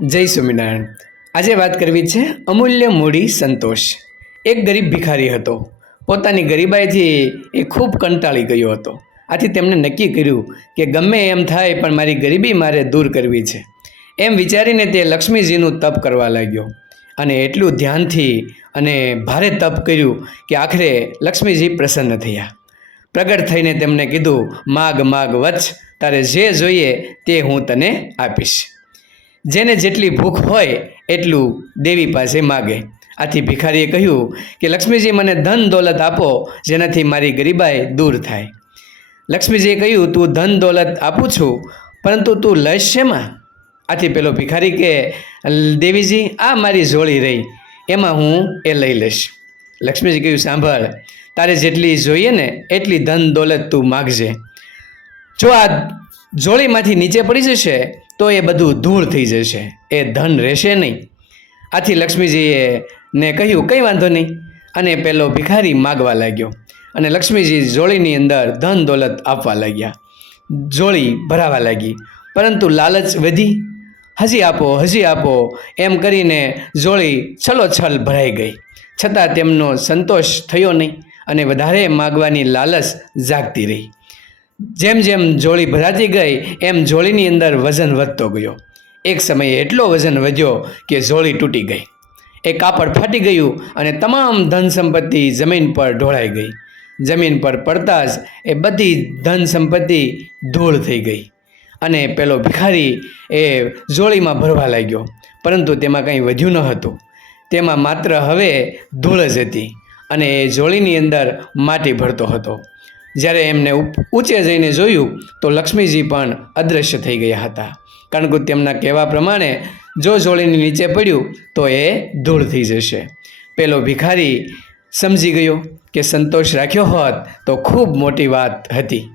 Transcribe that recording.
જય સ્વામિનારાયણ. આજે વાત કરવી છે અમૂલ્ય મૂડી સંતોષ. એક ગરીબ ભિખારી હતો. પોતાની ગરીબાઈથી એ ખૂબ કંટાળી ગયો હતો. આથી તેમણે નક્કી કર્યું કે ગમે એમ થાય પણ મારી ગરીબી મારે દૂર કરવી છે. એમ વિચારીને તે લક્ષ્મીજીનું તપ કરવા લાગ્યો. અને એટલું ધ્યાનથી અને ભારે તપ કર્યું કે આખરે લક્ષ્મીજી પ્રસન્ન થયા. પ્રગટ થઈને તેમણે કીધું, માગ માગ, વત્સ, તારે જે જોઈએ તે હું તને આપીશ. જેને જેટલી ભૂખ હોય એટલું દેવી પાસે માગે. આથી ભિખારીએ કહ્યું કે, લક્ષ્મીજી, મને ધન દોલત આપો, જેનાથી મારી ગરીબાઈ દૂર થાય. લક્ષ્મીજીએ કહ્યું, તું ધન દોલત આપું છું, પરંતુ તું લઈશ શેમાં? આથી પેલો ભિખારી કે, દેવીજી, આ મારી જોળી રહી, એમાં હું એ લઈ લઈશ. લક્ષ્મીજી કહ્યું, સાંભળ, તારે જેટલી જોઈએ ને, એટલી ધન દોલત તું માગજે. જો આ જોડીમાંથી નીચે પડી જશે, તો એ બધું ધૂળ થઈ જશે. એ ધન રહેશે નહીં. આથી લક્ષ્મીજીએ ને કહ્યું, કંઈ વાંધો નહીં. અને પેલો ભિખારી માગવા લાગ્યો. અને લક્ષ્મીજી જોળીની અંદર ધન દોલત આપવા લાગ્યા. જોળી ભરાવા લાગી. પરંતુ લાલચ વધી. હજી આપો હજી આપો. એમ કરીને જોળી છલોછલ ભરાઈ ગઈ. છતાં તેમનો સંતોષ થયો નહીં અને વધારે માગવાની લાલચ જાગતી રહી. જેમ જેમ જોળી ભરાતી ગઈ, એમ જોળીની અંદર વજન વધતો ગયો. એક સમયે એટલો વજન વધ્યો કે જોળી તૂટી ગઈ. એ કાપડ ફાટી ગયું અને તમામ ધન સંપત્તિ જમીન પર ઢોળાઈ ગઈ. જમીન પર પડતા જ એ બધી ધન સંપત્તિ ધૂળ થઈ ગઈ. અને પેલો ભિખારી એ જોળીમાં ભરવા લાગ્યો. પરંતુ તેમાં કંઈ વધ્યું ન હતું. તેમાં માત્ર હવે ધૂળ જ હતી અને એ જોળીની અંદર માટી ભરતો હતો. જ્યારે એમને ઊંચે જઈને જોયું તો લક્ષ્મીજી પણ અદૃશ્ય થઈ ગયા હતા. કારણ કે તેમના કહેવા પ્રમાણે જો જોળીની નીચે પડ્યું તો એ ધૂળ થઈ જશે. પેલો ભિખારી સમજી ગયો કે સંતોષ રાખ્યો હોત તો ખૂબ મોટી વાત હતી.